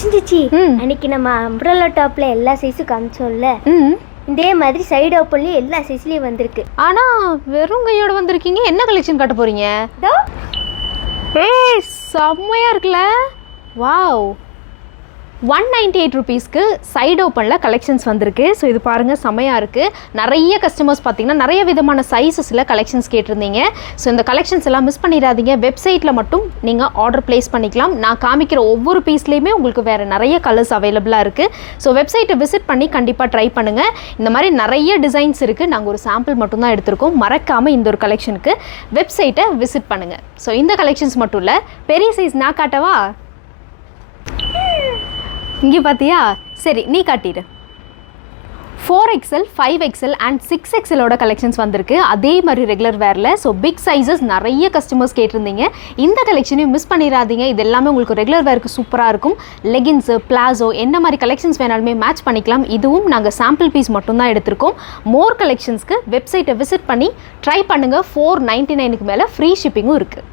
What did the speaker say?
சிச்சி அன்னைக்கு நம்ம அம்ப்ரல்லா டாப்ல எல்லா சைஸும் காமிச்சோம்ல, இதே மாதிரி சைடு ஓப்பன்லயும் எல்லா சைஸ்லயும் வந்திருக்கு. ஆனா வெறும் கையோட வந்திருக்கீங்க. என்ன கலெக்ஷன் காட்ட போறீங்க? ஏய் செம்மையா இருக்குல்ல. வாவ், 198 ருபீஸ்க்கு சைடு ஓப்பனில் கலெக்ஷன்ஸ் வந்திருக்கு. ஸோ இது பாருங்கள், செமையாக இருக்குது. நிறைய கஸ்டமர்ஸ் பார்த்தீங்கன்னா நிறைய விதமான சைஸஸில் கலெக்ஷன்ஸ் கேட்டிருந்தீங்க. ஸோ இந்த கலெக்ஷன்ஸ் எல்லாம் மிஸ் பண்ணிடாதீங்க. வெப்சைட்டில் மட்டும் நீங்கள் ஆர்டர் ப்ளேஸ் பண்ணிக்கலாம். நான் காமிக்கிற ஒவ்வொரு பீஸ்லேயுமே உங்களுக்கு வேறு நிறைய கலர்ஸ் அவைலபிளாக இருக்குது. ஸோ வெப்சைட்டை விசிட் பண்ணி கண்டிப்பாக ட்ரை பண்ணுங்கள். இந்த மாதிரி நிறைய டிசைன்ஸ் இருக்குது. நாங்கள் ஒரு சாம்பிள் மட்டும்தான் எடுத்திருக்கோம். மறக்காமல் இந்த ஒரு கலெக்ஷனுக்கு வெப்சைட்டை விசிட் பண்ணுங்கள். ஸோ இந்த கலெக்ஷன்ஸ் மட்டும் இல்லை, பெரிய சைஸ் நான் காட்டவா? இங்கே பார்த்தியா? சரி, நீ காட்டிடு. 4XL, 5XL அண்ட் 6XLோட கலெக்ஷன்ஸ் வந்திருக்கு. அதே மாதிரி ரெகுலர் வேரில். ஸோ பிக் சைஸஸ் நிறைய கஸ்டமர்ஸ் கேட்டிருந்தீங்க. இந்த கலெக்ஷனையும் மிஸ் பண்ணிடாதீங்க. இது எல்லாமே உங்களுக்கு ரெகுலர் வேருக்கு சூப்பராக இருக்கும். லெகின்ஸு, பிளாசோ, என்ன மாதிரி கலெக்ஷன்ஸ் வேணாலுமே மேட்ச் பண்ணிக்கலாம். இதுவும் நாங்கள் சாம்பிள் பீஸ் மட்டும்தான் எடுத்திருக்கோம். மோர் கலெக்ஷன்ஸ்க்கு வெப்சைட்டை விசிட் பண்ணி ட்ரை பண்ணுங்கள். 499க்கு மேலே ஃப்ரீ ஷிப்பிங்கும் இருக்குது.